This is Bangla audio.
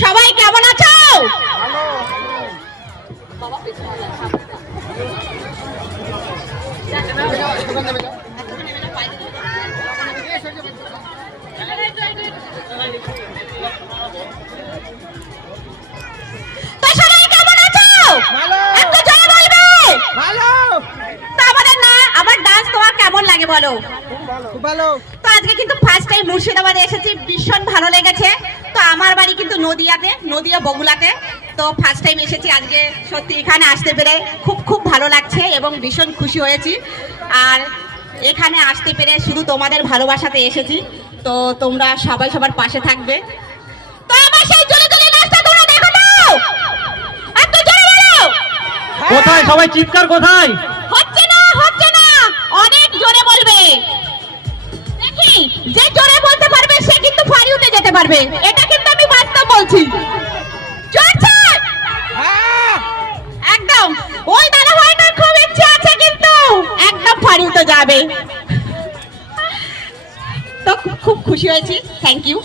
সবাই কেমন আছো? বলো। খুব ভালো। তো আজকে কিন্তু ফার্স্ট টাইম মুর্শিদাবাদে এসেছি, ভীষণ ভালো লেগেছে। তো আমার বাড়ি কিন্তু নদিয়াতে, নদিয়া বগুলাতে। তো ফার্স্ট টাইম এসেছি আজকে, সত্যি এখানে আসতে পেরে খুব ভালো লাগছে এবং ভীষণ খুশি হয়েছি। আর এখানে আসতে পেরে শুধু তোমাদের ভালোবাসাতে এসেছি। তো তোমরা সবাই সবার পাশে থাকবে। তো আমার সেই জলে জলে নাচটা তোমরা দেখো নাও, একটু জোরে বলো। কোথায় সবাই চিৎকার কোথায়? হচ্ছে না অনেক জোরে বলবে। দেখি যে জোরে বলতে পারবে সে কিন্তু ফারিউতে যেতে পারবে। এটা কিন্তু আমি বাস্তব বলছি। চলছে একদম। ওই দাদা ভাইটার খুব ইচ্ছে আছে কিন্তু একদম ফারিউতে যাবে। তো খুব খুশি হয়েছি। Thank you.